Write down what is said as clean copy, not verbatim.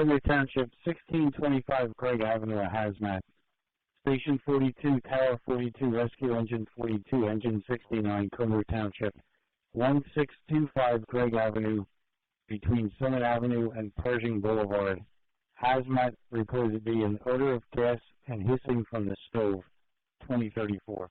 Cumru Township, 1625 Craig Avenue, Hazmat. Station 42, Tower 42, Rescue Engine 42, Engine 69, Cumru Township. 1625 Craig Avenue, between Summit Avenue and Pershing Boulevard. Hazmat reported to be an odor of gas and hissing from the stove. 2034.